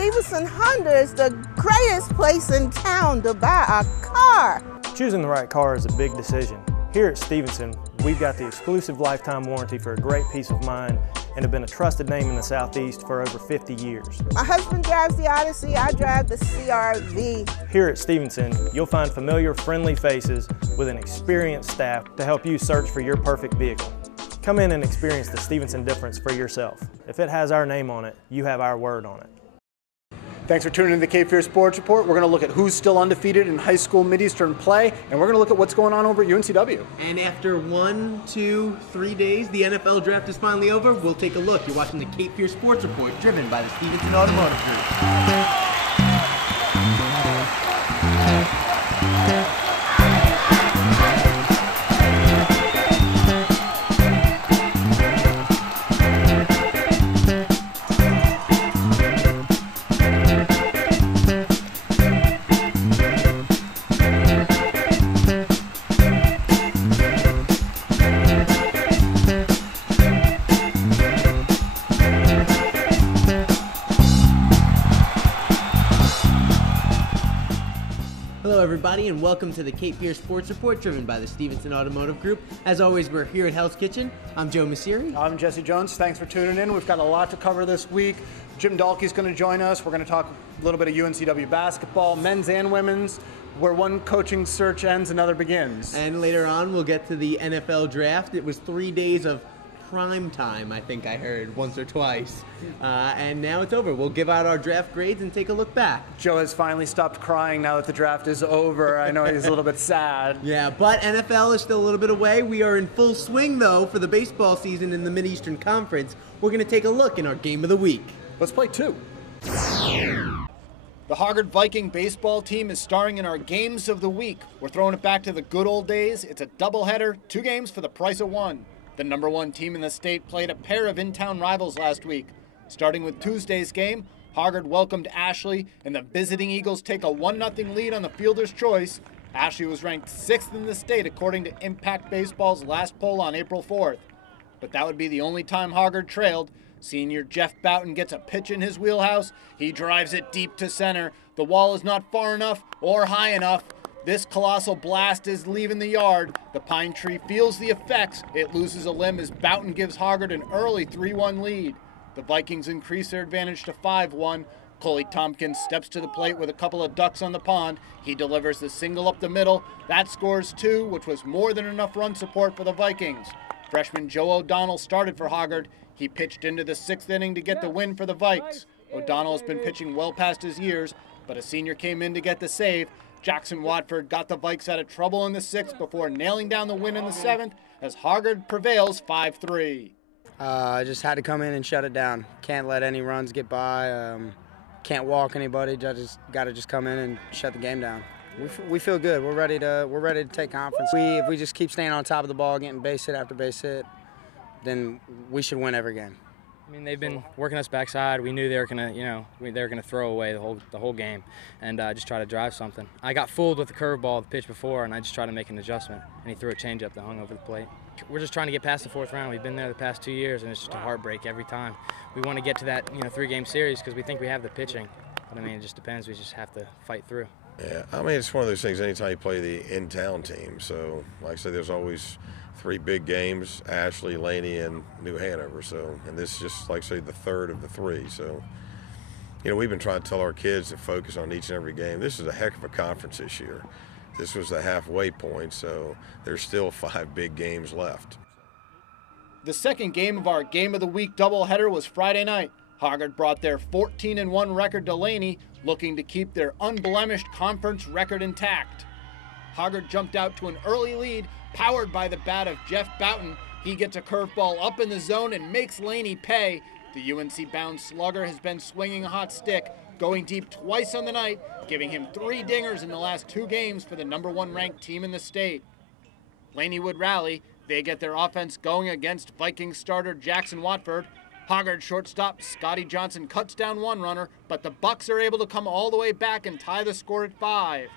Stevenson Honda is the greatest place in town to buy a car. Choosing the right car is a big decision. Here at Stevenson, we've got the exclusive lifetime warranty for a great peace of mind and have been a trusted name in the Southeast for over 50 years. My husband drives the Odyssey, I drive the CR-V. Here at Stevenson, you'll find familiar, friendly faces with an experienced staff to help you search for your perfect vehicle. Come in and experience the Stevenson difference for yourself. If it has our name on it, you have our word on it. Thanks for tuning in to the Cape Fear Sports Report. We're going to look at who's still undefeated in high school Mid-Eastern play, and we're going to look at what's going on over at UNCW. And after 1, 2, 3 days, the NFL draft is finally over. We'll take a look. You're watching the Cape Fear Sports Report, driven by the Stevenson Automotive Group. Hello everybody and welcome to the Cape Fear Sports Report driven by the Stevenson Automotive Group. As always, we're here at Hell's Kitchen. I'm Joe Messeri. I'm Jesse Jones. Thanks for tuning in. We've got a lot to cover this week. Jim Dahlke's going to join us. We're going to talk a little bit of UNCW basketball, men's and women's, where one coaching search ends, another begins. And later on, we'll get to the NFL draft. It was 3 days of prime time, I think I heard once or twice. And now it's over. We'll give out our draft grades and take a look back. Joe has finally stopped crying now that the draft is over. I know he's a little bit sad. Yeah, but NFL is still a little bit away. We are in full swing, though, for the baseball season in the Mid-Eastern Conference. We're going to take a look in our Game of the Week. Let's play two. The Hoggard Viking baseball team is starring in our Games of the Week. We're throwing it back to the good old days. It's a doubleheader, 2 games for the price of 1. The number 1 team in the state played a pair of in-town rivals last week. Starting with Tuesday's game, Hoggard welcomed Ashley, and the visiting Eagles take a 1-0 lead on the fielder's choice. Ashley was ranked 6th in the state according to Impact Baseball's last poll on April 4th. But that would be the only time Hoggard trailed. Senior Jeff Boughton gets a pitch in his wheelhouse. He drives it deep to center. The wall is not far enough or high enough. This colossal blast is leaving the yard. The pine tree feels the effects. It loses a limb as Boughton gives Hoggard an early 3-1 lead. The Vikings increase their advantage to 5-1. Coley Tompkins steps to the plate with a couple of ducks on the pond. He delivers the single up the middle. That scores 2, which was more than enough run support for the Vikings. Freshman Joe O'Donnell started for Hoggard. He pitched into the 6th inning to get the win for the Vikes. O'Donnell has been pitching well past his years, but a senior came in to get the save. Jackson Watford got the Vikes out of trouble in the 6th before nailing down the win in the 7th as Hoggard prevails 5-3. I just had to come in and shut it down. Can't let any runs get by. Can't walk anybody. Just got to just come in and shut the game down. We feel good. We're ready to take conference. If we just keep staying on top of the ball, getting base hit after base hit, then we should win every game. I mean, they've been working us backside. We knew they were gonna, they were gonna throw away the whole game, and just try to drive something. I got fooled with the curveball the pitch before, and I just tried to make an adjustment. And he threw a changeup that hung over the plate. We're just trying to get past the 4th round. We've been there the past 2 years, and it's just a heartbreak every time. We want to get to that, 3-game series because we think we have the pitching. But I mean, it just depends. We just have to fight through. Yeah, I mean, it's one of those things. Anytime you play the in-town team, so like I said, there's always 3 big games: Ashley, Laney, and New Hanover. So, and this is just like say the 3rd of the 3. So, we've been trying to tell our kids to focus on each and every game. This is a heck of a conference this year. This was the halfway point, so there's still 5 big games left. The second game of our Game of the Week doubleheader was Friday night. Hoggard brought their 14-1 record to Laney, looking to keep their unblemished conference record intact. Hoggard jumped out to an early lead, powered by the bat of Jeff Boughton. He gets a curveball up in the zone and makes Laney pay. The UNC-bound slugger has been swinging a hot stick, going deep twice on the night, giving him 3 dingers in the last 2 games for the number 1 ranked team in the state. Laney would rally. They get their offense going against Vikings starter Jackson Watford. Hoggard shortstop Scotty Johnson cuts down 1 runner, but the Bucks are able to come all the way back and tie the score at 5.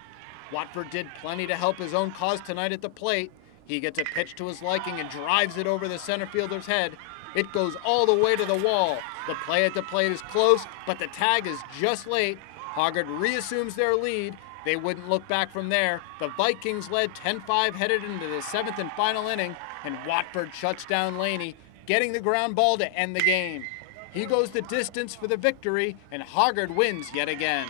Watford did plenty to help his own cause tonight at the plate. He gets a pitch to his liking and drives it over the center fielder's head. It goes all the way to the wall. The play at the plate is close, but the tag is just late. Hoggard reassumes their lead. They wouldn't look back from there. The Vikings led 10-5 headed into the 7th and final inning, and Watford shuts down Laney, getting the ground ball to end the game. He goes the distance for the victory, and Hoggard wins yet again.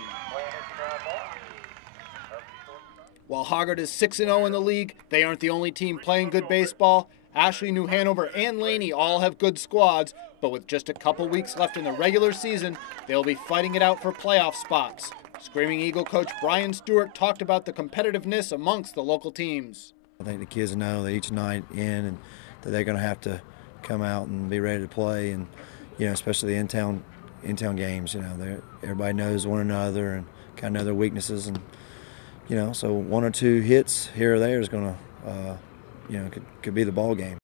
While Hoggard is 6-0 in the league, they aren't the only team playing good baseball. Ashley, New Hanover, and Laney all have good squads, but with just a couple weeks left in the regular season, they'll be fighting it out for playoff spots. Screaming Eagle coach Brian Stewart talked about the competitiveness amongst the local teams. I think the kids know that each night in and that they're going to have to come out and be ready to play, and especially the in-town games. Everybody knows one another and kind of know their weaknesses, and so one or two hits here or there is going to could be the ball game.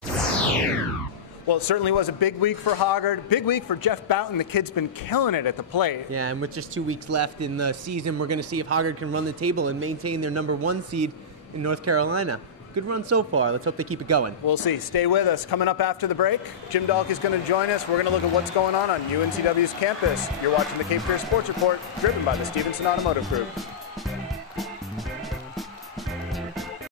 Well, it certainly was a big week for Hoggard, big week for Jeff Boughton. The kid's been killing it at the plate. Yeah, and with just 2 weeks left in the season, we're going to see if Hoggard can run the table and maintain their #1 seed in North Carolina. Good run so far. Let's hope they keep it going. We'll see. Stay with us. Coming up after the break, Jim Dalkey's going to join us. We're going to look at what's going on UNCW's campus. You're watching the Cape Fear Sports Report, driven by the Stevenson Automotive Group.